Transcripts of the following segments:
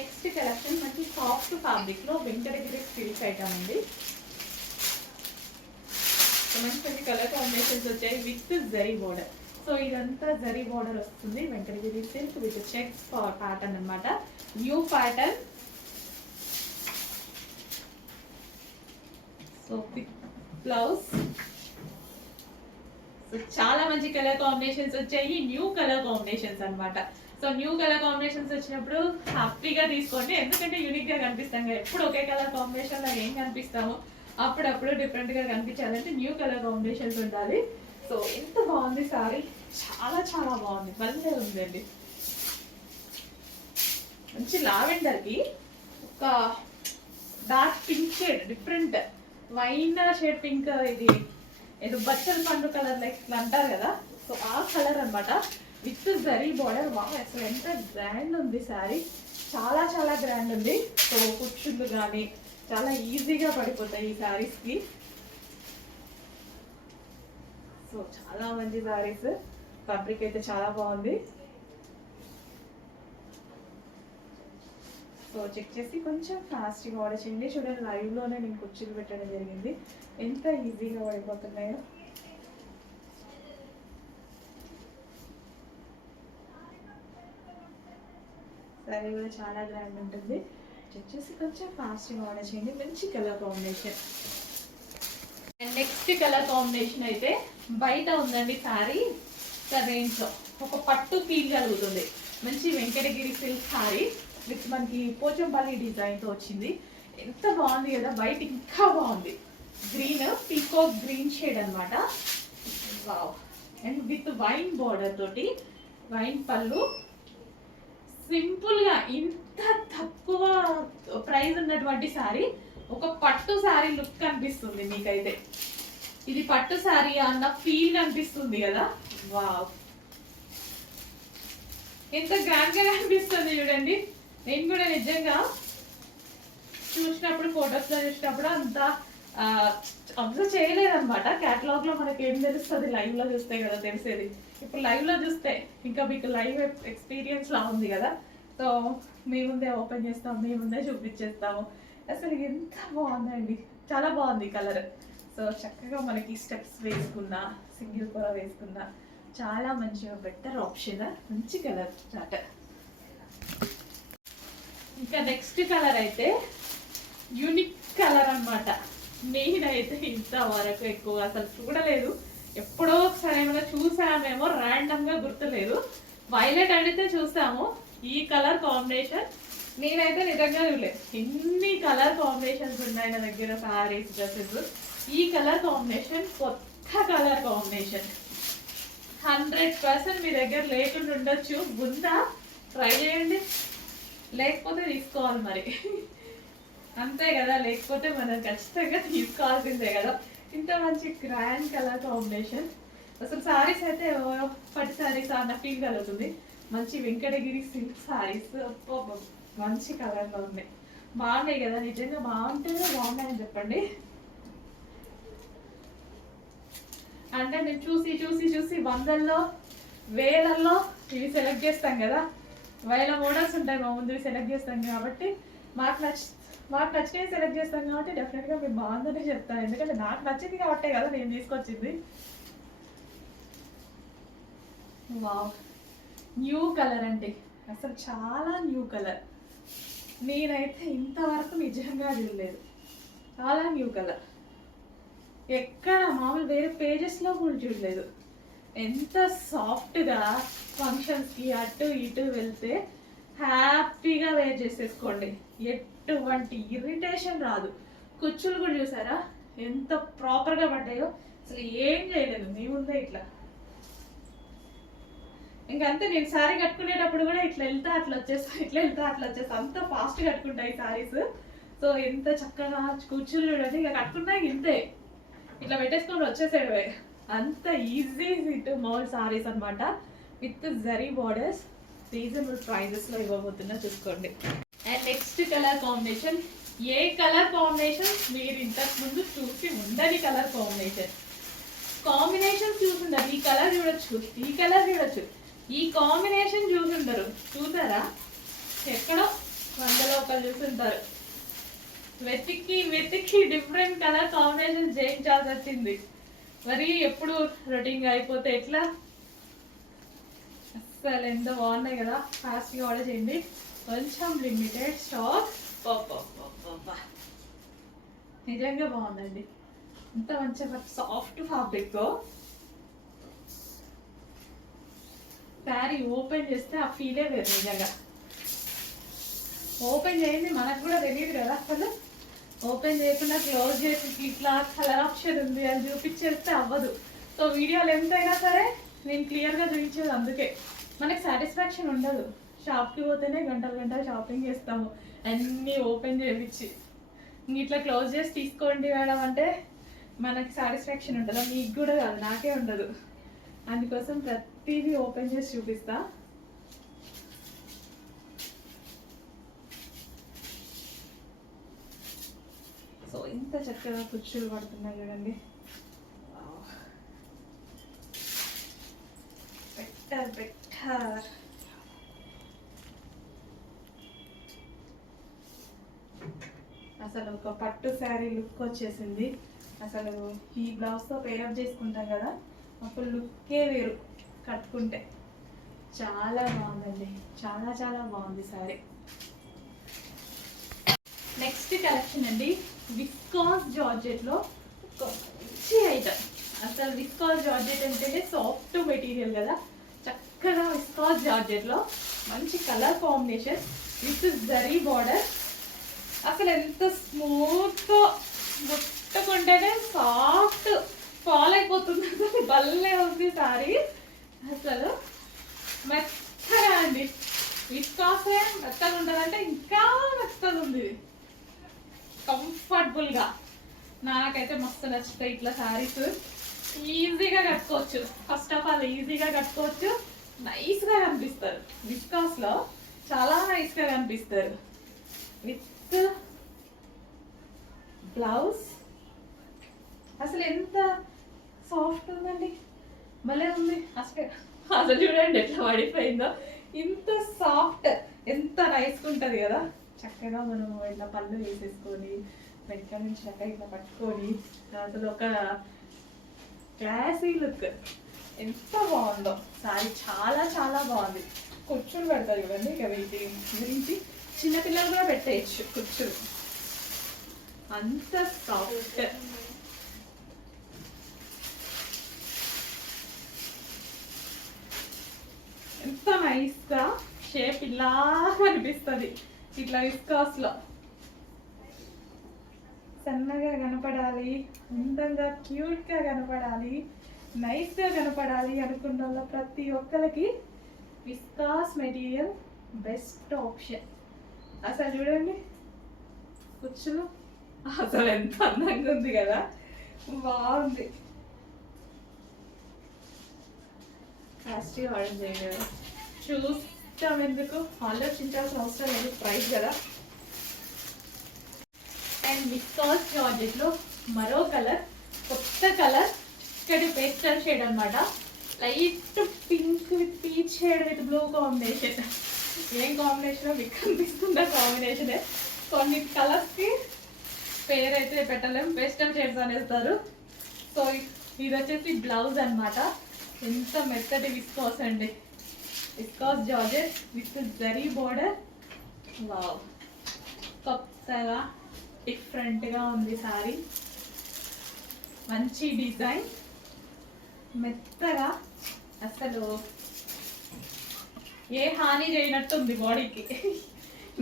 Next collection మంచి soft fabric లో Venkatagiri silk item ఉంది. మంచి మంచి కలర్ కాంబినేషన్స్ వచ్చాయి విత్ జరీ బోర్డర్. సో ఇదంతా జరీ బోర్డర్ వస్తుంది. Venkatagiri silk with checks pattern అన్నమాట. New pattern. So with blouse. So చాలా మంచి కలర్ కాంబినేషన్స్ వచ్చాయి. న్యూ కలర్ కాంబినేషన్స్ అన్నమాట. సో న్యూ కలర్ కాంబినేషన్స్ వచ్చినప్పుడు హ్యాపీగా తీసుకోండి, ఎందుకంటే యూనిక్ గా కనిపిస్తాం కదా. ఎప్పుడు ఒకే కలర్ కాంబినేషన్ లో ఏం కనిపిస్తామో అప్పుడప్పుడు డిఫరెంట్ గా కనిపించాలంటే న్యూ కలర్ కాంబినేషన్స్ ఉండాలి. సో ఎంత బాగుంది సారీ, చాలా చాలా బాగుంది, భలే ఉందండి. మంచి లావెండర్ కి ఒక dark pink shade, different wine shade pink, ఇది ఏదో బచ్చల పండు కలర్ లైక్ ఇట్లా అంటారు కదా. సో ఆ కలర్ అన్నమాట విత్ జరీ బార్డర్. వావ్, అసలు ఎంత గ్రాండ్ ఉంది సారీ, చాలా చాలా గ్రాండ్ ఉంది. సో కుచ్చుళ్ళు కానీ చాలా ఈజీగా పడిపోతాయి ఈ శారీస్కి. సో చాలా మంచి శారీస్, ఫ్యాబ్రిక్ అయితే చాలా బాగుంది. సో చెక్ చేసి కొంచెం ఫాస్ట్గా ఆర్డర్ చేయండి. చూడండి, లైవ్లోనే నేను కుర్చీలు పెట్టడం జరిగింది, ఎంత ఈజీగా పడిపోతున్నాయో. సారీ కూడా చాలా గ్రాండ్ ఉంటుంది. చెక్ చేసి కొంచెం ఫాస్ట్గా ఆర్డర్ చేయండి. మంచి colour combination. And next colour combination అయితే బయట ఉందండి సారీ రేంజ్లో, ఒక పట్టు ఫీల్ కలుగుతుంది. మంచి వెంకటగిరి సిల్క్ సారీ విత్ మనకి పోచంపల్లి డిజైన్తో వచ్చింది. ఎంత బాగుంది కదా, బయట ఇంకా బాగుంది. గ్రీన్, పీకాక్ గ్రీన్ షేడ్ అనమాట. Wow. And with wine border తోటి, వైన్ పళ్ళు. సింపుల్గా ఇంత తక్కువ ప్రైస్ ఉన్నటువంటి సారీ ఒక పట్టు సారీ లుక్ కనిపిస్తుంది మీకైతే. ఇది పట్టు సారీ అన్న ఫీల్ అనిపిస్తుంది కదా. వావ్, ఎంత గ్రాండ్ గా కనిపిస్తుంది చూడండి. నేను కూడా నిజంగా చూసినప్పుడు, ఫొటోస్ లో చూసినప్పుడు అంత అబ్జర్వ్ చేయలేదన్నమాట. క్యాటలాగ్ లో మనకి ఏం తెలుస్తుంది, లైవ్ లో చూస్తే కదా తెలిసేది. ఇప్పుడు లైవ్ లో చూస్తే ఇంకా మీకు లైవ్ ఎక్స్పీరియన్స్ లా ఉంది కదా. సో మీ ముందే ఓపెన్ చేస్తాము, మీ ముందే చూపించేస్తాము. అసలు ఎంత బాగుందండి, చాలా బాగుంది కలర్. సో చక్కగా మనకి స్టెప్స్ వేసుకున్నా, సింగిల్ కూర వేసుకున్నా చాలా మంచిగా బెటర్ ఆప్షన్. మంచి కలర్ చాట్. ఇంకా నెక్స్ట్ కలర్ అయితే యూనిక్ కలర్ అన్నమాట. నేనైతే ఇంతవరకు ఎక్కువ అసలు చూడలేదు, ఎప్పుడో ఒకసారి ఏమైనా చూసామేమో, ర్యాండమ్ గా గుర్తులేదు. వైలెట్ అడిగితే చూసాము, ఈ కలర్ కాంబినేషన్ నేనైతే నిజంగా చూడలేదు. ఎన్ని కలర్ కాంబినేషన్స్ ఉన్నాయి నా దగ్గర సారీస్, డ్రెస్సెస్. ఈ కలర్ కాంబినేషన్ కొత్త కలర్ కాంబినేషన్. 100% మీ దగ్గర లేకుండా ఉండొచ్చు. ఉందా? ట్రై చేయండి, లేకపోతే తీసుకోవాలి మరి. అంతే కదా, లేకపోతే మనం ఖచ్చితంగా తీసుకోవాల్సిందే కదా. ఇంత మంచి గ్రాండ్ కలర్ కాంబినేషన్. అసలు సారీస్ అయితే పట్టు సారీస్ అన్న ఫీల్ కలుగుతుంది. మంచి వెంకటగిరి సిల్క్ సారీస్ మంచి కలర్లో ఉన్నాయి, బాగున్నాయి కదా. నిజంగా బాగుంటేనే బాగున్నాయని చెప్పండి. అంటే నేను చూసి చూసి చూసి వందల్లో వేలల్లో ఇవి సెలెక్ట్ చేస్తాం కదా. వేల మోడల్స్ ఉంటాయి మా ముందు, సెలెక్ట్ చేస్తాం కాబట్టి మాకు నచ్చినవి సెలెక్ట్ చేస్తాం కాబట్టి డెఫినెట్గా మీరు బాగుందనే చెప్తాను. ఎందుకంటే నాకు నచ్చింది కాబట్టే కదా నేను తీసుకొచ్చింది. వావ్, న్యూ కలర్ అండి, అసలు చాలా న్యూ కలర్. నేనైతే ఇంతవరకు నిజంగా చూడలేదు. చాలా న్యూ కలర్, ఎక్కడ మామూలు వేరే పేజెస్లో కూడా చూడలేదు. ఎంత సాఫ్ట్గా ఫంక్షన్స్కి అటు ఇటు వెళ్తే హ్యాపీగా వేర్ చేసేసుకోండి, ఎటువంటి ఇరిటేషన్ రాదు. కుచ్చులు కూడా చూసారా ఎంత ప్రాపర్గా పడ్డాయో, అసలు ఏం చేయలేదు. మీ ముందే ఇట్లా ఇంకంతే. నేను శారీ కట్టుకునేటప్పుడు కూడా ఇట్లా వెళ్తా అట్లా వచ్చేస్తా, ఇట్లా వెళ్తా అట్లా వచ్చేస్తా, అంత ఫాస్ట్ కట్టుకుంటాయి శారీస్. సో ఎంత చక్కగా కుచ్చులు చూడండి, ఇక కట్టుకున్నా ఇంతే, ఇట్లా పెట్టేసుకొని వచ్చేసేయడమే. అంత ఈజీ టు మోల్ సారీస్ అనమాట, విత్ జరీ బార్డర్స్. రీజనబుల్ ప్రైజెస్లో ఇవ్వబోతున్నా, చూసుకోండి. And next colour combination, A colour combination మీరు ఇంతకు ముందు చూసి ఉండని కలర్ కాంబినేషన్ చూసుంటారు. ఈ కలర్ చూడొచ్చు, ఈ కలర్ చూడొచ్చు, ఈ కాంబినేషన్ చూసుంటారు. చూసారా, ఎక్కడో 1 ఒకరు చూస్తుంటారు. వెతికి వెతికి డిఫరెంట్ కలర్ కాంబినేషన్ చేయించాల్సి వచ్చింది. మరి ఎప్పుడు రొటీన్గా అయిపోతే ఎట్లా? అసలు ఎంత బాగున్నాయి కదా, ఫాస్ట్గా ఆర్డర్ చేయండి. కొంచెం లిమిటెడ్ స్టాక్. నిజంగా బాగుందండి, ఇంత మంచిగా సాఫ్ట్ ఫ్యాబ్రిక్. శారీ ఓపెన్ చేస్తే ఆ ఫీలే వేరు. నిజంగా ఓపెన్ చేయండి, మనకు కూడా తెలియదు కదా అసలు. ఓపెన్ చేయకుండా క్లోజ్ చేసి ఇట్లా కలర్ ఆప్షన్ ఉంది అని చూపించేస్తే అవ్వదు. సో వీడియోలు ఎంతైనా సరే నేను క్లియర్గా చూపించేది అందుకే. మనకి సాటిస్ఫాక్షన్ ఉండదు. షాప్కి పోతేనే గంటలు గంటలు షాపింగ్ చేస్తాము అన్నీ ఓపెన్ చేయించి. ఇట్లా క్లోజ్ చేసి తీసుకోండి మేడం అంటే మనకి సాటిస్ఫాక్షన్ ఉంటుందా? మీకు కూడా కాదు, నాకే ఉండదు. అందుకోసం ప్రతిదీ ఓపెన్ చేసి చూపిస్తా. సో ఇంత చక్కగా కుచ్చులు పడుతున్నాయి చూడండి. Better better. అసలు ఒక పట్టు శారీ లుక్ వచ్చేసింది. అసలు ఈ బ్లౌజ్తో పేరప్ చేసుకుంటాం కదా, అప్పుడు లుక్కే వేరు కట్టుకుంటే. చాలా బాగుందండి, చాలా చాలా బాగుంది శారీ. నెక్స్ట్ కలెక్షన్ అండి, విస్కాస్ జార్జెట్లో ఒక మంచి ఐటమ్. అసలు విస్కాస్ జార్జెట్ అంటేనే సాఫ్ట్ మెటీరియల్ కదా, చక్కగా విస్కాస్ జార్జెట్లో మంచి colour combination with zari border. అసలు ఎంత స్మూత్, ముట్టుకుంటేనే సాఫ్ట్ ఫాల్ అయిపోతుంది. అసలు భలే ఉంది సారీ. అసలు మెత్తగా అండి, విస్కాసే మెత్తగా ఉంటుందంటే ఇంకా మెత్తగా ఉంది. కంఫర్టబుల్గా నాకైతే మస్తు నచ్చుతాయి ఇట్లా శారీస్. ఈజీగా కట్టుకోవచ్చు. ఫస్ట్ ఆఫ్ ఆల్ ఈజీగా కట్టుకోవచ్చు, నైస్గా కనిపిస్తారు. విస్కాస్లో చాలా నైస్గా కనిపిస్తారు. విత్ బ్లౌజ్ అసలు ఎంత సాఫ్ట్ ఉందండి, భలే ఉంది. అసలు చూడండి ఎట్లా పడిపోయిందో. ఇంత సాఫ్ట్, ఎంత నైస్గా ఉంటుంది కదా. చక్కగా మనం ఇట్లా పళ్ళు వేసేసుకొని వెనక నుంచి చక్కగా ఇట్లా పట్టుకొని అసలు ఒక క్లాసీ లుక్. ఎంత బాగుందో సారీ, చాలా చాలా బాగుంది. కుచ్చులు పెడతారు ఇవన్నీ, ఇక వీటి గురించి చిన్నపిల్లలు కూడా పెట్టేయచ్చు కుచ్చులు, అంత సాఫ్ట్. ఎంత నైస్గా షేప్ ఇలా కనిపిస్తుంది. ఇట్లా విస్కాస్లో సన్నగా కనపడాలి, అందంగా క్యూట్గా కనపడాలి, నైస్గా కనపడాలి అనుకున్న వాళ్ళ ప్రతి ఒక్కరికి విస్కాస్ మెటీరియల్ బెస్ట్ ఆప్షన్. అసలు చూడండి కుచ్చులు, అసలు ఎంత అందంగా ఉంది కదా, బాగుంది. ఫాస్ట్గా ఆర్డర్ చేయలేదు, చూస్తాం ఎందుకు, ఆలోచించాల్సిన అవసరం లేదు, ప్రైస్ కదా. అండ్ విస్కాస్ జార్జెట్లో మరో కలర్, కొత్త కలర్, ఇక్కడ పేస్టల్ షేడ్ అనమాట. Light pink with peach shade with blue combination. ఏం కాంబినేషన్ మీకు కనిపిస్తుందా? కాంబినేషనే. కొన్ని కలర్స్కి పేరు అయితే పెట్టలేము, పేస్టల్ షేడ్స్ అనేస్తారు. సో ఇది వచ్చేసి బ్లౌజ్ అనమాట. ఎంత మెత్తటి విస్కాస్ అండి, viscous georgette with zari border. Wow, కొత్తగా డిఫరెంట్గా ఉంది సారీ. మంచి డిజైన్, మెత్తగా, అసలు ఏ హాని చేయనట్టుంది బాడీకి.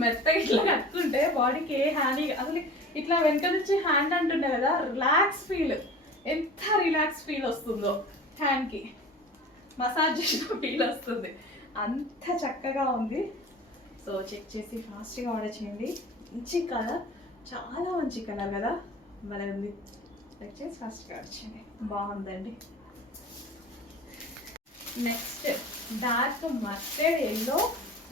మెత్తగా ఇట్లా కట్టుకుంటే బాడీకి ఏ హాని, అసలు ఇట్లా వెనక నుంచి హ్యాండ్ అంటుండే కదా, రిలాక్స్ ఫీల్, ఎంత రిలాక్స్ ఫీల్ వస్తుందో హ్యాండ్కి, మసాజ్ చేసిన ఫీల్ వస్తుంది. అంత చక్కగా ఉంది. సో చెక్ చేసి ఫాస్ట్గా ఆర్డర్ చేయండి. మంచి కలర్, చాలా మంచి కలర్ కదా, భలే ఉంది. చెక్ చేసి ఫాస్ట్గా ఆర్డర్ చేయండి, బాగుందండి. Next dark mustard yellow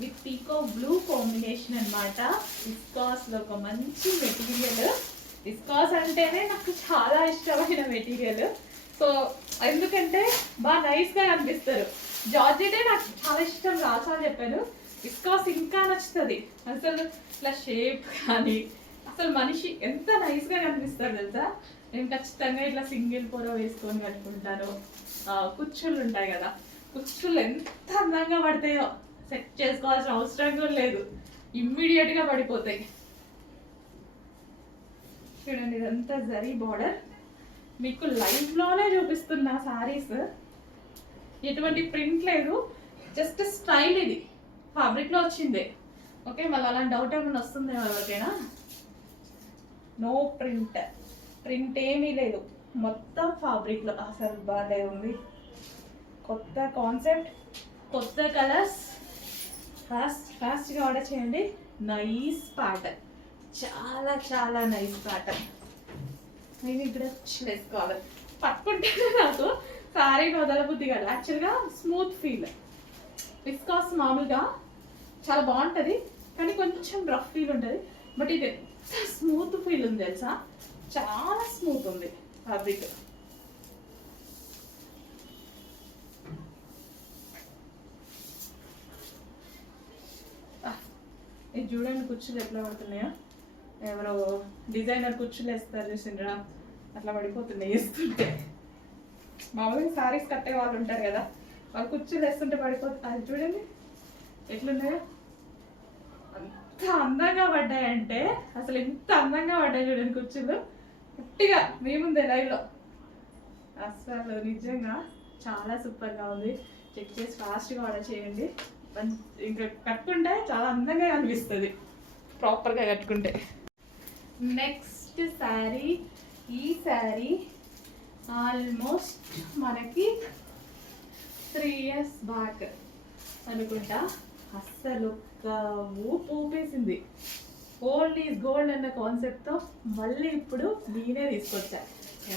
with peacock blue combination అనమాట. విస్కాస్లో ఒక మంచి మెటీరియల్. విస్కాస్ అంటేనే నాకు చాలా ఇష్టమైన మెటీరియల్. సో ఎందుకంటే బాగా నైస్గా కనిపిస్తారు. జార్జెటే నాకు చాలా ఇష్టం, రాసాలు చెప్పాను. విస్కాస్ ఇంకా నచ్చుతుంది అసలు. ఇట్లా షేప్ కానీ అసలు మనిషి ఎంత నైస్గా కనిపిస్తారు తెలుసా. నేను ఖచ్చితంగా ఇట్లా సింగిల్ పొర వేసుకొని కట్టుకుంటాను. కుచ్చుళ్ళు ఉంటాయి కదా, కుచ్చుళ్ళు ఎంత అందంగా పడతాయో, సెట్ చేసుకోవాల్సిన అవసరం కూడా లేదు, ఇమ్మీడియట్గా పడిపోతాయి. చూడండి ఇదంతా జరీ బార్డర్, మీకు లైవ్లోనే చూపిస్తున్నా సారీస్. ఎటువంటి ప్రింట్ లేదు, జస్ట్ స్టైల్. ఇది ఫ్యాబ్రిక్లో వచ్చింది. ఓకే, మళ్ళీ అలాంటి డౌట్ ఏమైనా వస్తుందేమో ఎవరికైనా. నో ప్రింట్, ప్రింట్ ఏమీ లేదు, మొత్తం ఫ్యాబ్రిక్లో. అసలు బాగా ఉంది, కొత్త కాన్సెప్ట్, కొత్త కలర్స్. ఫాస్ట్గా ఆర్డర్ చేయండి. నైస్ ప్యాటర్న్, చాలా చాలా నైస్ ప్యాటర్న్. నేను ఇక్కడ వేసుకోవాలి, పట్టుకుంటే నాకు సారీ వదలబుద్ధి కాదు. యాక్చువల్గా స్మూత్ ఫీల్, విస్కాస్ మామూలుగా చాలా బాగుంటుంది కానీ కొంచెం రఫ్ ఫీల్ ఉంటుంది. బట్ ఇది స్మూత్ ఫీల్ ఉంది తెలుసా, చాలా స్మూత్ ఉంది ఫ్యాబ్రిక్. ఇది చూడండి కుర్చీలు ఎట్లా పడుతున్నాయో. ఎవరో డిజైనర్ కుర్చీలు వేస్తారు చూసిండ్రా, అట్లా పడిపోతున్నాయి వేస్తుంటే. మామూలుగా సారీస్ కట్టే వాళ్ళు ఉంటారు కదా, వాళ్ళు కుర్చీలు వేస్తుంటే పడిపోతుంది. అది చూడండి ఎట్లున్నాయో, అంత అందంగా పడ్డాయంటే అసలు ఎంత అందంగా పడ్డాయి చూడండి కుర్చీలు. గట్టిగా మేముంది లైవ్లో, అసలు నిజంగా చాలా సూపర్గా ఉంది. చెక్ చేసి ఫాస్ట్గా ఆర్డర్ చేయండి. ఇంకా కట్టుకుంటే చాలా అందంగా అనిపిస్తుంది ప్రాపర్గా కట్టుకుంటే. నెక్స్ట్ శారీ, ఈ శారీ ఆల్మోస్ట్ మనకి 3 years బ్యాక్ అనుకుంటా అస్సలు ఒక ఊపేసింది. ఓల్డ్ ఈజ్ గోల్డ్ అన్న కాన్సెప్ట్తో మళ్ళీ ఇప్పుడు నేనే తీసుకొచ్చా.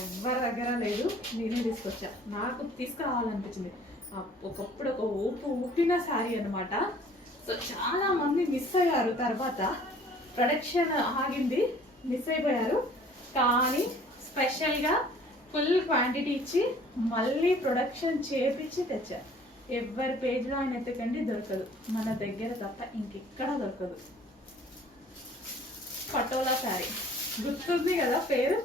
ఎవరి దగ్గర లేదు, నేనే తీసుకొచ్చా. నాకు తీసుకురావాలనిపించింది. ఒకప్పుడు ఒక ఊపిన శారీ అనమాట. సో చాలా మంది మిస్ అయ్యారు, తర్వాత ప్రొడక్షన్ ఆగింది, మిస్ అయిపోయారు. కానీ స్పెషల్గా ఫుల్ క్వాంటిటీ ఇచ్చి మళ్ళీ ప్రొడక్షన్ చేపించి తెచ్చారు. ఎవరి పేజ్లో ఆయన ఎత్తకండి, దొరకదు, మన దగ్గర తప్ప ఇంకెక్కడా దొరకదు. పటోలా శారీ గుర్తుంది కదా పేరు,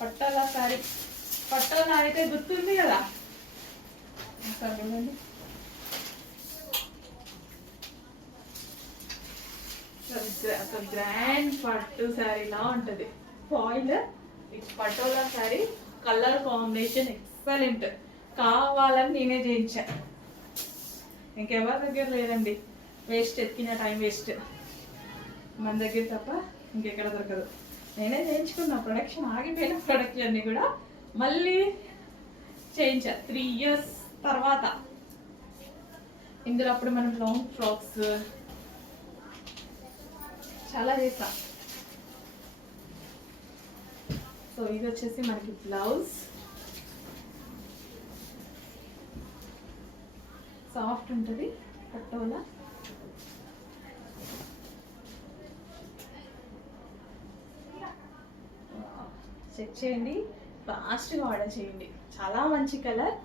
పటోలా శారీ. పటోలా అయితే గుర్తుంది కదా. చూడండి అసలు గ్రాండ్ పట్టు శారీలా ఉంటుంది. Foil with patola sari, colour combination excellent. కావాలని నేనే చేయించా, ఇంకెవరి దగ్గర లేదండి. వేస్ట్, ఎత్తిన టైం వేస్ట్, మన దగ్గర తప్ప ఇంకెక్కడ దొరకదు. నేనే చేయించుకున్నా. ప్రొడక్షన్ ఆగిపోయిన ప్రొడక్ట్లన్నీ కూడా మళ్ళీ చేయించా 3 years తర్వాత. ఇందులో అప్పుడు మనం లాంగ్ ఫ్రాక్స్ చాలా చేస్తాం. సో ఇది వచ్చేసి మనకి బ్లౌజ్, సాఫ్ట్ ఉంటుంది పట్టోలా. చెక్ చేయండి, ఫాస్ట్గా ఆర్డర్ చేయండి. చాలా మంచి కలర్,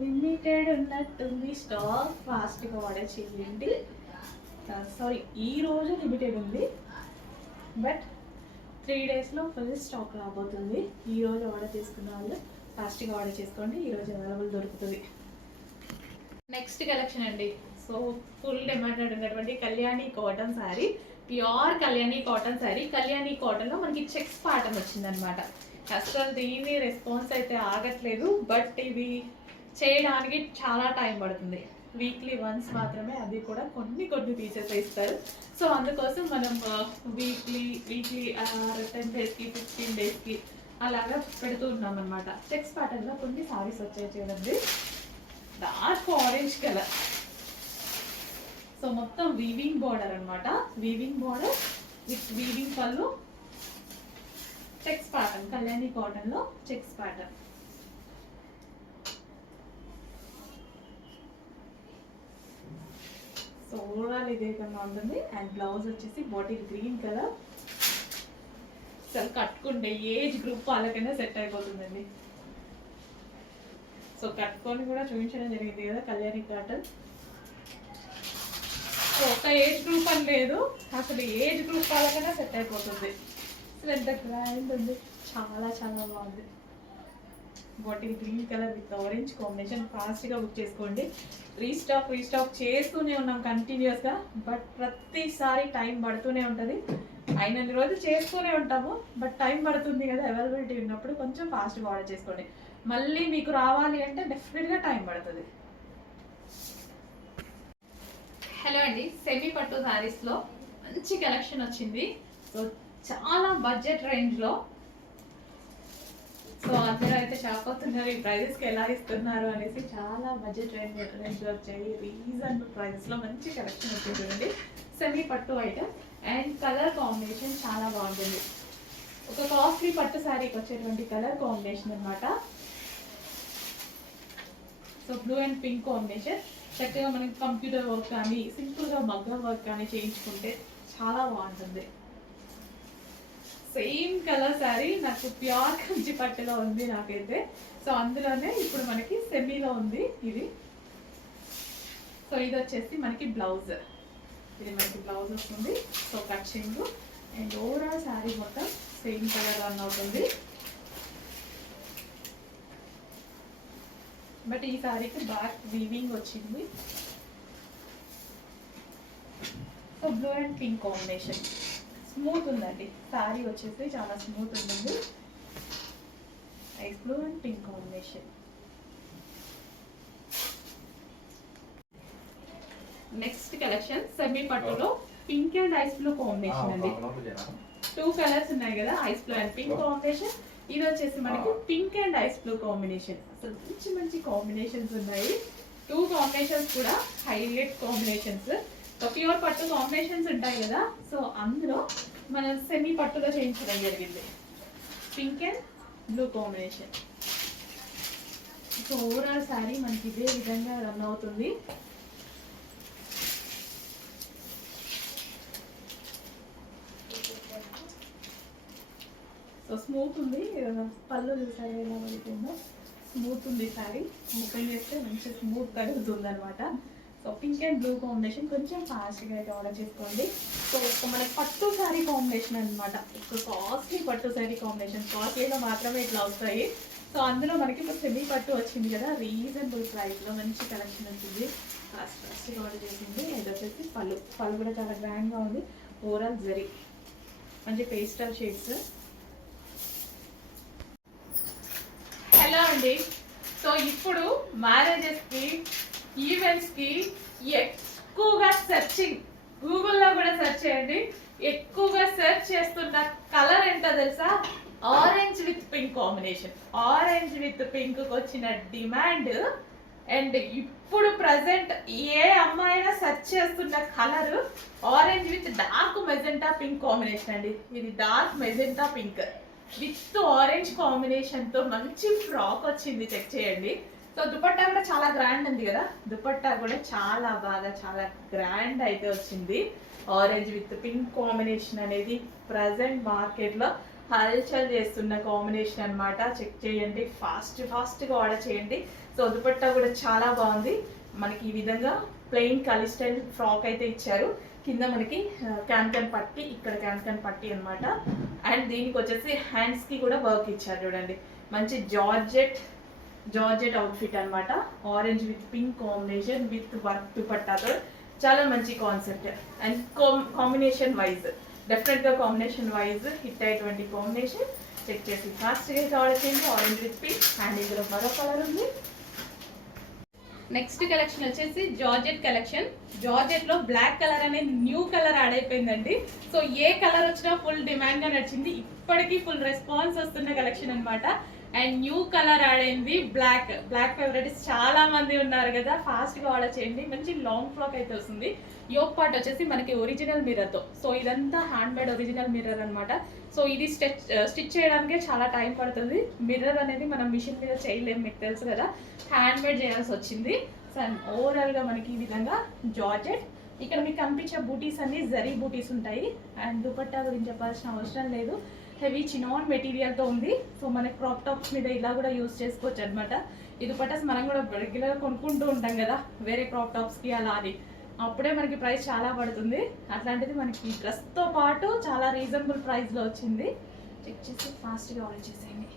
లిమిటెడ్ ఉన్నట్టుంది స్టాక్. ఫాస్ట్గా ఆర్డర్ చేయండి. సారీ, ఈరోజు లిమిటెడ్ ఉంది, బట్ 3 daysలో ఫుల్ స్టాక్ రాబోతుంది. ఈరోజు ఆర్డర్ చేసుకున్న వాళ్ళు ఫాస్ట్గా ఆర్డర్ చేసుకోండి, ఈరోజు అవైలబుల్ దొరుకుతుంది. నెక్స్ట్ కలెక్షన్ అండి. సో ఫుల్ డిమాండెడ్ ఉన్నటువంటి Kalyani cotton sari, pure Kalyani cotton sari. Kalyani కాటన్లో మనకి చెక్స్ ప్యాటర్న్ వచ్చిందనమాట. అసలు దీని రెస్పాన్స్ అయితే ఆగట్లేదు, బట్ ఇది చేయడానికి చాలా టైం పడుతుంది. వీక్లీ వన్స్ మాత్రమే, అది కూడా కొన్ని పీసెస్ ఇస్తారు. సో అందుకోసం మనం వీక్లీ 10 daysకి 15 daysకి అలాగా పెడుతూ ఉన్నాం అనమాట. చెక్స్ ప్యాటర్న్లో కొన్ని సారీస్ వచ్చాయి చూడండి, డార్క్ ఆరెంజ్ కలర్. సో మొత్తం వీవింగ్ బార్డర్ అనమాట, వీవింగ్ బార్డర్ విత్ వీవింగ్ పళ్ళు. చెక్స్ ప్యాటర్న్, కళ్యాణి కాటన్లో చెక్స్ ప్యాటర్న్. సో ఓవరాల్ ఇదే కన్నా ఉంటుంది. అండ్ బ్లౌజ్ వచ్చేసి బాటిల్ గ్రీన్ కలర్. అసలు కట్టుకుంటే ఏజ్ గ్రూప్ వాళ్ళకైనా సెట్ అయిపోతుందండి. సో కట్టుకొని కూడా చూపించడం జరిగింది కదా కళ్యాణి కాటన్. సో ఒక ఏజ్ గ్రూప్ అని లేదు, అసలు ఏజ్ గ్రూప్ వాళ్ళకైనా సెట్ అయిపోతుంది. అసలు ఎంత గ్రాండ్ ఉంది, చాలా చాలా బాగుంది. Bottle green colour with orange combination. ఫాస్ట్గా బుక్ చేసుకోండి. రీస్టాక్ చేస్తూనే ఉన్నాం కంటిన్యూస్గా, బట్ ప్రతిసారి టైం పడుతూనే ఉంటుంది. అయినన్ని రోజులు చేస్తూనే ఉంటాము, బట్ టైం పడుతుంది కదా, అవైలబిలిటీ ఉన్నప్పుడు కొంచెం ఫాస్ట్గా ఆర్డర్ చేసుకోండి. మళ్ళీ మీకు రావాలి అంటే డెఫినెట్గా టైం పడుతుంది. హలో అండి, సెమీ పట్టు శారీస్లో మంచి కలెక్షన్ వచ్చింది. సో చాలా బడ్జెట్ రేంజ్లో. సో అందరూ అయితే షాక్ అవుతున్నారు, ఈ ప్రైజెస్కి ఎలా ఇస్తున్నారు అనేసి. చాలా బడ్జెట్ రేంజ్లో వచ్చాయి, రీజనబుల్ ప్రైజెస్లో మంచి కలెక్షన్ వచ్చింది చూడండి. సెమీ పట్టు ఐటమ్ అండ్ కలర్ కాంబినేషన్ చాలా బాగుంటుంది. ఒక కాస్ట్లీ పట్టు శారీకి వచ్చేటువంటి కలర్ కాంబినేషన్ అనమాట. So blue and pink combination. చక్కగా మనకి కంప్యూటర్ వర్క్ కానీ సింపుల్గా మగ్గం వర్క్ కానీ చేయించుకుంటే చాలా బాగుంటుంది. సేమ్ కలర్ శారీ నాకు ప్యూర్ కంచి పట్టులో ఉంది నాకైతే. సో అందులోనే ఇప్పుడు మనకి సెమీలో ఉంది ఇది. సో ఇది వచ్చేసి మనకి బ్లౌజ్, ఇది మనకి బ్లౌజ్ వస్తుంది. So cutting and overall sari మొత్తం సేమ్ కలర్ రన్ అవుతుంది. బట్ ఈ శారీకి బ్యాక్ వీవింగ్ వచ్చింది. So blue and pink combination smooth ఉందండి. శారీ వచ్చేసి చాలా స్మూత్ ఉంటుంది. Ice blue and pink combination. Next collection semi పట్టులో pink and ice blue combination అండి. 2 కలర్స్ ఉన్నాయి కదా, ice blue and pink combination. ఇది వచ్చేసి మనకి pink and ice blue combination. అసలు మంచి మంచి కాంబినేషన్స్ ఉన్నాయి. 2 కాంబినేషన్స్ కూడా హైలైట్ కాంబినేషన్స్. ప్యూర్ పట్టు కాంబినేషన్స్ ఉంటాయి కదా, సో అందులో మనం సెమీ పట్టులో చేయించడం జరిగింది. Pink and blue combination. So overall sari మనకి ఇదే విధంగా రన్ అవుతుంది. సో స్మూత్ ఉంది, పళ్ళు చూసారు ఎలా పడుతుందో, స్మూత్ ఉంది శారీ. ఓపెన్ చేస్తే మంచి స్మూత్ తగులుతుంది అనమాట. So pink and blue combination కొంచెం ఫాస్ట్గా అయితే ఆర్డర్ చేసుకోండి. సో మనకి పట్టు శారీ కాంబినేషన్ అనమాట. ఒక కాస్ట్లీ పట్టు శారీ కాంబినేషన్, కాస్ట్లీలో మాత్రమే ఇట్లా వస్తాయి. సో అందులో మనకి ఇప్పుడు సెమీ పట్టు వచ్చింది కదా, రీజనబుల్ ప్రైస్లో మంచి కలెక్షన్ వచ్చింది. ఫాస్ట్గా ఆర్డర్ చేసింది. ఇది వచ్చేసి పళ్ళు కూడా చాలా గ్రాండ్గా ఉంది. ఓవరాల్ జరీ మంచి పేస్టల్ షేడ్స్. హలో అండి, సో ఇప్పుడు మ్యారేజెస్కి ఈవెంట్స్కి ఎక్కువగా సెర్చింగ్, గూగుల్లో కూడా సెర్చ్ చేయండి, ఎక్కువగా సెర్చ్ చేస్తున్న కలర్ ఏంటో తెలుసా? Orange with pink combination. Orange with pink వచ్చిన డిమాండ్. అండ్ ఇప్పుడు ప్రజెంట్ ఏ అమ్మాయినా సెర్చ్ చేస్తున్న colour orange with dark magenta pink combination అండి. ఇది dark magenta pink with orange కాంబినేషన్తో మంచి ఫ్రాక్ వచ్చింది, చెక్ చేయండి. సో దుపట్టా కూడా చాలా గ్రాండ్ ఉంది కదా, దుపట్టా కూడా చాలా బాగా చాలా గ్రాండ్ అయితే వచ్చింది. ఆరెంజ్ విత్ పింక్ కాంబినేషన్ అనేది ప్రజెంట్ మార్కెట్లో హల్చల్ చేస్తున్న కాంబినేషన్ అనమాట. చెక్ చేయండి, ఫాస్ట్గా ఆర్డర్ చేయండి. సో దుపట్టా కూడా చాలా బాగుంది. మనకి ఈ విధంగా ప్లెయిన్ కలీ స్టైల్ ఫ్రాక్ అయితే ఇచ్చారు. కింద మనకి క్యాన్ పట్టి, ఇక్కడ క్యాన్ పట్టి అనమాట. అండ్ దీనికి వచ్చేసి హ్యాండ్స్కి కూడా వర్క్ ఇచ్చారు చూడండి. మంచి జార్జెట్ అవుట్ఫిట్ అనమాట. Orange with pink combination with work దుపట్టాతో చాలా మంచి కాన్సెప్ట్. అండ్ కాంబినేషన్ వైజ్ డెఫినెట్గా కాంబినేషన్ వైజ్ హిట్ అయ్యేటువంటి కాంబినేషన్. చెక్ చేసి ఫాస్ట్గా ఆర్డర్ చేయండి. ఆరెంజ్ విత్ పింక్ అండ్ ఇందులో మరో కలర్ ఉంది. నెక్స్ట్ కలెక్షన్ వచ్చేసి జార్జెట్ కలెక్షన్. జార్జెట్లో బ్లాక్ కలర్ అనేది న్యూ కలర్ యాడ్ అయిపోయిందండి. సో ఏ కలర్ వచ్చినా ఫుల్ డిమాండ్గా నడిచింది. ఇప్పటికీ ఫుల్ రెస్పాన్స్ వస్తున్న కలెక్షన్ అనమాట. అండ్ న్యూ కలర్ యాడ్ అయింది బ్లాక్ ఫేవరెట్స్ చాలా మంది ఉన్నారు కదా, ఫాస్ట్గా ఆర్డర్ చేయండి. మంచి లాంగ్ ఫ్రాక్ అయితే వస్తుంది. యోక్ పార్ట్ వచ్చేసి మనకి ఒరిజినల్ మిర్రర్తో. సో ఇదంతా హ్యాండ్ మేడ్ ఒరిజినల్ మిర్రర్ అనమాట. సో ఇది స్టిచ్ చేయడానికే చాలా టైం పడుతుంది. మిర్రర్ అనేది మనం మిషన్ మీద చేయలేము, మీకు తెలుసు కదా, హ్యాండ్ మేడ్ చేయాల్సి వచ్చింది. సో ఓవరాల్గా మనకి ఈ విధంగా జార్జెట్. ఇక్కడ మీకు కనిపించే బూటీస్ అన్ని జరీ బూటీస్ ఉంటాయి. అండ్ దుపట్టా గురించి చెప్పాల్సిన అవసరం లేదు, హెవీ చినాన్ మెటీరియల్తో ఉంది. సో మనకి క్రాప్ టాప్స్ మీద ఇలా కూడా యూజ్ చేసుకోవచ్చు అనమాట. ఈ దుపట్టాస్ మనం కూడా రెగ్యులర్గా కొనుక్కుంటూ ఉంటాం కదా, వేరే క్రాప్ టాప్స్కి అలా అది. అప్పుడే మనకి ప్రైస్ చాలా పడుతుంది. అట్లాంటిది మనకి డ్రెస్తో పాటు చాలా రీజనబుల్ ప్రైస్లో వచ్చింది. చెక్ చేసి ఫాస్ట్గా ఆర్డర్ చేసేయండి.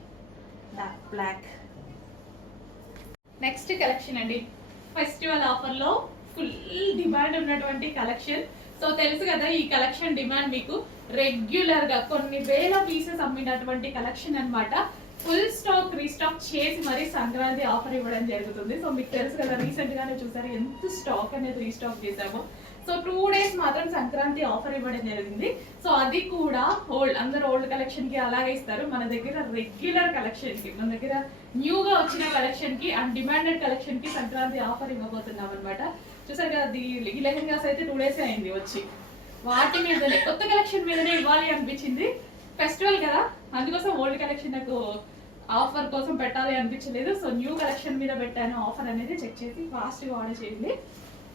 Dark black. నెక్స్ట్ కలెక్షన్ అండి, ఫెస్టివల్ ఆఫర్లో ఫుల్ డిమాండ్ ఉన్నటువంటి కలెక్షన్. సో తెలుసు కదా ఈ కలెక్షన్ డిమాండ్ మీకు. రెగ్యులర్గా కొన్ని వేల పీసెస్ అమ్మినటువంటి కలెక్షన్ అనమాట. ఫుల్ స్టాక్ రీస్టాక్ చేసి మరీ సంక్రాంతి ఆఫర్ ఇవ్వడం జరుగుతుంది. సో మీకు తెలుసు కదా, రీసెంట్గానే చూసారు ఎంత స్టాక్ అనేది రీస్టాక్ చేసామో. సో 2 days మాత్రం సంక్రాంతి ఆఫర్ ఇవ్వడం జరిగింది. సో అది కూడా అందరు ఓల్డ్ కలెక్షన్కి అలాగే ఇస్తారు. మన దగ్గర రెగ్యులర్ కలెక్షన్కి, మన దగ్గర న్యూగా వచ్చిన కలెక్షన్కి అండ్ డిమాండెడ్ కలెక్షన్కి సంక్రాంతి ఆఫర్ ఇవ్వబోతున్నాం అనమాట. చూసారు కదా, ఈ లెహెంగాస్ అయితే 2 days అయింది వచ్చి. వాటి మీదనే కొత్త కలెక్షన్ మీదనే ఇవ్వాలి అనిపించింది. ఫెస్టివల్ కదా, అందుకోసం ఓల్డ్ కలెక్షన్ నాకు ఆఫర్ కోసం పెట్టాలి అనిపించలేదు. సో న్యూ కలెక్షన్ మీద పెట్టాను ఆఫర్ అనేది. చెక్ చేసి ఫాస్ట్గా ఆర్డర్ చేయండి.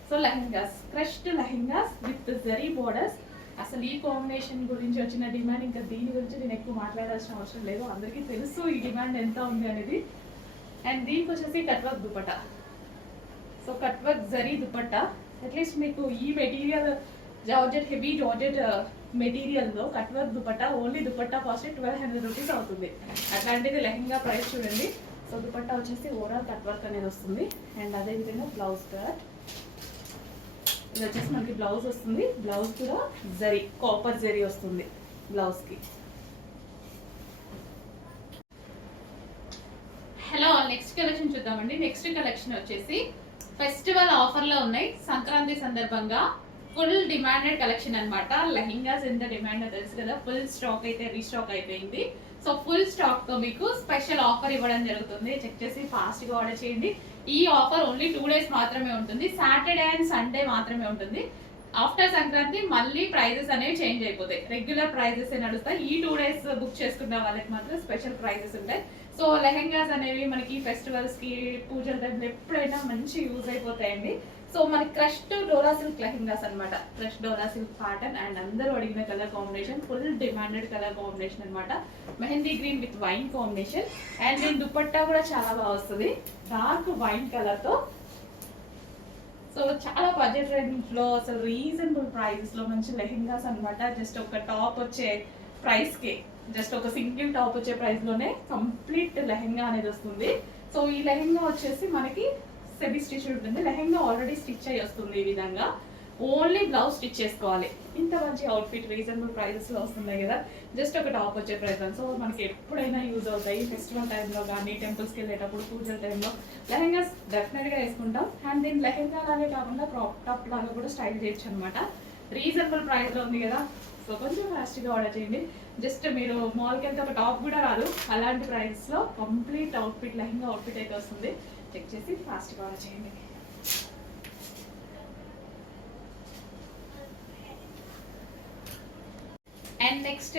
So lehengas, crushed lehengas with zari borders. అసలు ఈ కాంబినేషన్ గురించి వచ్చిన డిమాండ్, ఇంకా దీని గురించి నేను ఎక్కువ మాట్లాడాల్సిన అవసరం లేదు. అందరికీ తెలుసు ఈ డిమాండ్ ఎంత ఉంది అనేది. అండ్ దీనికి వచ్చేసి cut work dupatta. So cut work zari dupatta. At least మీకు ఈ మెటీరియల్ జార్జెట్, హెవీ జార్జెట్ మెటీరియల్లో cut work dupatta, only dupatta cost 1200 rupees అవుతుంది. అట్లాంటిది లెహెంగా ప్రైస్ చూడండి. సో దుపట్టా వచ్చేసి ఓవరాల్ కట్ వర్క్ అనేది వస్తుంది. అండ్ అదేవిధంగా బ్లౌజ్ కట్, ఇది వచ్చేసి మనకి బ్లౌజ్ వస్తుంది. బ్లౌజ్ కూడా జరీ, కాపర్ జరీ వస్తుంది బ్లౌజ్కి. హలో, నెక్స్ట్ కలెక్షన్ చూద్దామండి. నెక్స్ట్ కలెక్షన్ వచ్చేసి ఫెస్టివల్ ఆఫర్లో ఉన్నాయి. సంక్రాంతి సందర్భంగా ఫుల్ డిమాండెడ్ కలెక్షన్ అనమాట. లెహెంగాస్ ఎంత డిమాండ్ తెలుసు కదా, ఫుల్ స్టాక్ అయితే రీస్టాక్ అయిపోయింది. సో ఫుల్ స్టాక్తో మీకు స్పెషల్ ఆఫర్ ఇవ్వడం జరుగుతుంది. చెక్ చేసి ఫాస్ట్గా ఆర్డర్ చేయండి. ఈ ఆఫర్ ఓన్లీ 2 days మాత్రమే ఉంటుంది. సాటర్డే అండ్ సండే మాత్రమే ఉంటుంది. ఆఫ్టర్ సంక్రాంతి మళ్ళీ ప్రైజెస్ అనేవి చేంజ్ అయిపోతాయి. రెగ్యులర్ ప్రైజెస్ నడుస్తాయి. ఈ 2 days బుక్ చేసుకున్న వాళ్ళకి మాత్రం స్పెషల్ ప్రైజెస్ ఉంటాయి. సో లెహెంగాస్ అనేవి మనకి ఫెస్టివల్స్కి, పూజల టైంలో ఎప్పుడైనా మంచి యూజ్ అయిపోతాయండి. సో మనకి క్రష్డ్ డోలా సిల్క్ లెహెంగాస్ అనమాట. Crush dola silk pattern and అందరూ అడిగిన colour combination, full demanded colour combination అనమాట. Mehndi green with wine combination. And దీని దుపట్టా కూడా చాలా బాగా వస్తుంది, డార్క్ వైన్ కలర్తో. సో చాలా బడ్జెట్ రేంజ్లో, అసలు రీజనబుల్ ప్రైజెస్లో మంచి లెహెంగాస్ అనమాట. జస్ట్ ఒక టాప్ వచ్చే ప్రైస్కి, జస్ట్ ఒక సింగిల్ టాప్ వచ్చే ప్రైస్లోనే కంప్లీట్ లెహెంగా అనేది వస్తుంది. సో ఈ లెహెంగా వచ్చేసి మనకి సెమీ స్టిచ్ ఉంటుంది. లెహెంగా ఆల్రెడీ స్టిచ్ అయ్యి వస్తుంది. ఈ విధంగా ఓన్లీ బ్లౌజ్ స్టిచ్ చేసుకోవాలి. ఇంత మంచి అవుట్ఫిట్ రీజనబుల్ ప్రైజెస్లో వస్తున్నాయి కదా, జస్ట్ ఒక టాప్ వచ్చే ప్రైస్. సో మనకి ఎప్పుడైనా యూజ్ అవుతాయి. ఫెస్టివల్ టైంలో కానీ, టెంపుల్స్కి వెళ్ళేటప్పుడు, పూజల టైంలో లెహెంగాస్ డెఫినెట్గా వేసుకుంటాం. అండ్ దీని లెహెంగా లాగే కాకుండా క్రాప్ టాప్ లాగా కూడా స్టైల్ చేయొచ్చు అనమాట. రీజనబుల్ ప్రైస్లో ఉంది కదా, సో కొంచెం ఫాస్ట్గా ఆర్డర్ చేయండి. జస్ట్ మీరు మాల్కి వెళ్తే ఒక టాప్ కూడా రాదు, అలాంటి ప్రైస్లో కంప్లీట్ అవుట్ఫిట్, లెహెంగా అవుట్ఫిట్ అయితే వస్తుంది. చెక్ చేసి ఫాస్ట్గా ఆర్డర్ చేయండి. అండ్ నెక్స్ట్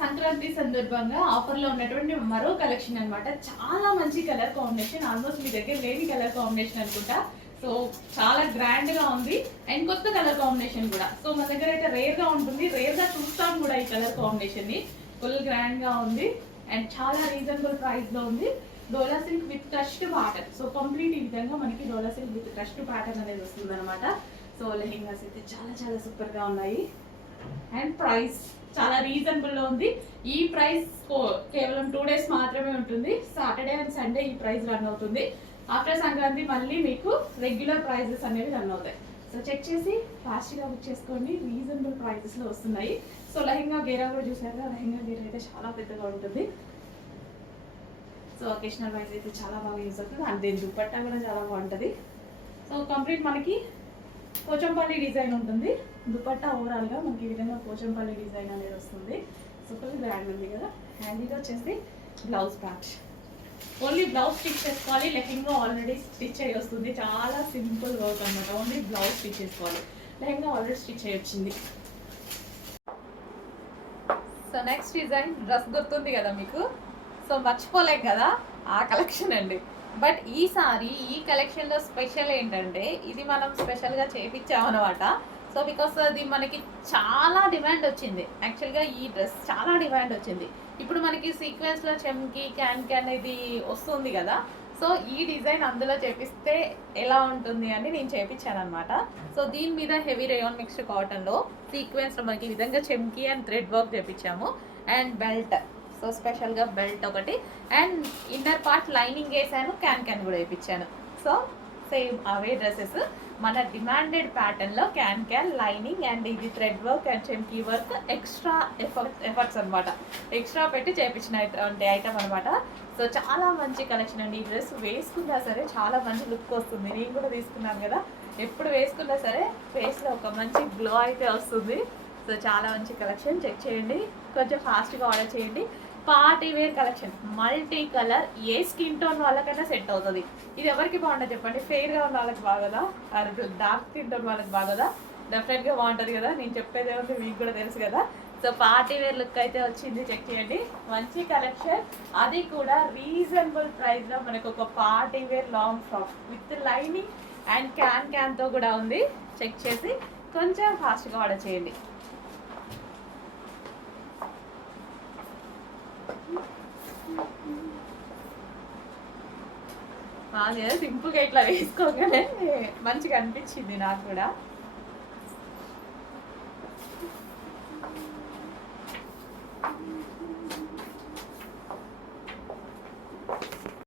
సంక్రాంతి సందర్భంగా ఆఫర్లో ఉన్నటువంటి మరో కలెక్షన్ అనమాట. చాలా మంచి కలర్ కాంబినేషన్, ఆల్మోస్ట్ మీ దగ్గర లేని కలర్ కాంబినేషన్ అనుకుంటా. సో చాలా గ్రాండ్గా ఉంది అండ్ కొత్త కలర్ కాంబినేషన్ కూడా. సో మన దగ్గర అయితే రేర్గా ఉంటుంది, రేర్గా చూస్తాం కూడా ఈ కలర్ కాంబినేషన్ని. ఫుల్ గ్రాండ్గా ఉంది అండ్ చాలా రీజనబుల్ ప్రైస్లో ఉంది. Dola silk with crushed pattern. So complete ఈ విధంగా మనకి dola silk with crushed pattern అనేది వస్తుంది అనమాట. సో లెహెంగాస్ అయితే చాలా చాలా సూపర్గా ఉన్నాయి. అండ్ ప్రైస్ చాలా రీజనబుల్లో ఉంది. ఈ ప్రైస్ కేవలం 2 days మాత్రమే ఉంటుంది. సాటర్డే అండ్ సండే ఈ ప్రైస్ రన్ అవుతుంది. ఆఫ్టర్ సంక్రాంతి మళ్ళీ మీకు రెగ్యులర్ ప్రైజెస్ అనేవి రన్ అవుతాయి. సో చెక్ చేసి ఫాస్ట్గా బుక్ చేసుకోండి. రీజనబుల్ ప్రైజెస్లో వస్తున్నాయి. సో లెహెంగా గేరా కూడా చూసారు కదా, లెహెంగా గేరా అయితే చాలా పెద్దగా ఉంటుంది. సో ఒకేషనల్ వైజ్ అయితే చాలా బాగా యూజ్ అవుతుంది. అండ్ దీని దుపట్టా కూడా చాలా బాగుంటుంది. సో కంప్లీట్ మనకి పోచంపల్లి డిజైన్ ఉంటుంది. దుపట్టా ఓవరాల్గా మనకి ఈ విధంగా పోచంపల్లి డిజైన్ అనేది వస్తుంది. సో ఫుల్ గ్రాండ్ ఉంది కదా. అండ్ ఇది వచ్చేసి blouse patch. Only blouse stitch చేసుకోవాలి. లెహెంగా ఆల్రెడీ స్టిచ్ అయ్యి వస్తుంది. చాలా సింపుల్ వర్క్ అనమాట. ఓన్లీ బ్లౌజ్ స్టిచ్ చేసుకోవాలి. లెహెంగా ఆల్రెడీ స్టిచ్ అయ్యి వచ్చింది. సో నెక్స్ట్ డిజైన్ డ్రెస్ గుర్తుంది కదా మీకు. సో మర్చిపోలేం కదా, ఆ కలెక్షన్ అండి. బట్ ఈసారి ఈ కలెక్షన్లో స్పెషల్ ఏంటంటే, ఇది మనం స్పెషల్గా చేయించామన్నమాట. సో బికాస్ అది మనకి చాలా డిమాండ్ వచ్చింది. యాక్చువల్గా ఈ డ్రెస్ చాలా డిమాండ్ వచ్చింది. ఇప్పుడు మనకి సీక్వెన్స్లో చెమ్కి, క్యాన్ ఇది వస్తుంది కదా. సో ఈ డిజైన్ అందులో చేపిస్తే ఎలా ఉంటుంది అని నేను చేపించాను అనమాట. సో దీని మీద హెవీ రేయాన్ మిక్స్డ్ కాటన్లో సీక్వెన్స్ మనకి ఈ విధంగా చెమ్కీ అండ్ థ్రెడ్ వర్క్ చేపించాము. అండ్ బెల్ట్, సో స్పెషల్గా బెల్ట్ ఒకటి, అండ్ ఇన్నర్ పార్ట్ లైనింగ్ వేసాను, క్యాన్ కూడా వేయించాను. సో సేమ్ అవే డ్రెస్సెస్ మన డిమాండెడ్ ప్యాటర్న్లో క్యాన్ లైనింగ్ అండ్ ఇది థ్రెడ్ వర్క్ అండ్ చెమ్కీ వర్క్ ఎక్స్ట్రా ఎఫర్ట్స్ అనమాట, ఎక్స్ట్రా పెట్టి చేయించిన ఐటమ్ అనమాట. సో చాలా మంచి కలెక్షన్ అండి. ఈ డ్రెస్ వేసుకున్నా సరే చాలా మంచి లుక్ వస్తుంది. నేను కూడా తీసుకున్నాను కదా, ఎప్పుడు వేసుకున్నా సరే ఫేస్లో ఒక మంచి గ్లో అయితే వస్తుంది. సో చాలా మంచి కలెక్షన్, చెక్ చేయండి, కొంచెం ఫాస్ట్గా ఆర్డర్ చేయండి. Party wear collection, multi colour, ఏ స్కిన్ టోన్ వాళ్ళకైనా సెట్ అవుతుంది. ఇది ఎవరికి బాగుంటుంది చెప్పండి? ఫెయిర్గా ఉన్న వాళ్ళకి బాగోదా, డార్క్ స్కిన్ టోన్ వాళ్ళకి బాగోదా? డెఫినెట్గా బాగుంటుంది కదా, నేను చెప్పేది ఏమంటే మీకు కూడా తెలుసు కదా. సో పార్టీ వేర్ లుక్ అయితే వచ్చింది, చెక్ చేయండి. మంచి కలెక్షన్, అది కూడా రీజనబుల్ ప్రైస్లో మనకు ఒక party wear long frock with lining and క్యాన్తో కూడా ఉంది. చెక్ చేసి కొంచెం ఫాస్ట్గా ఆర్డర్ చేయండి. సింపుల్గా ఇట్లా వేసుకోగానే మంచిగా అనిపించింది నాకు కూడా.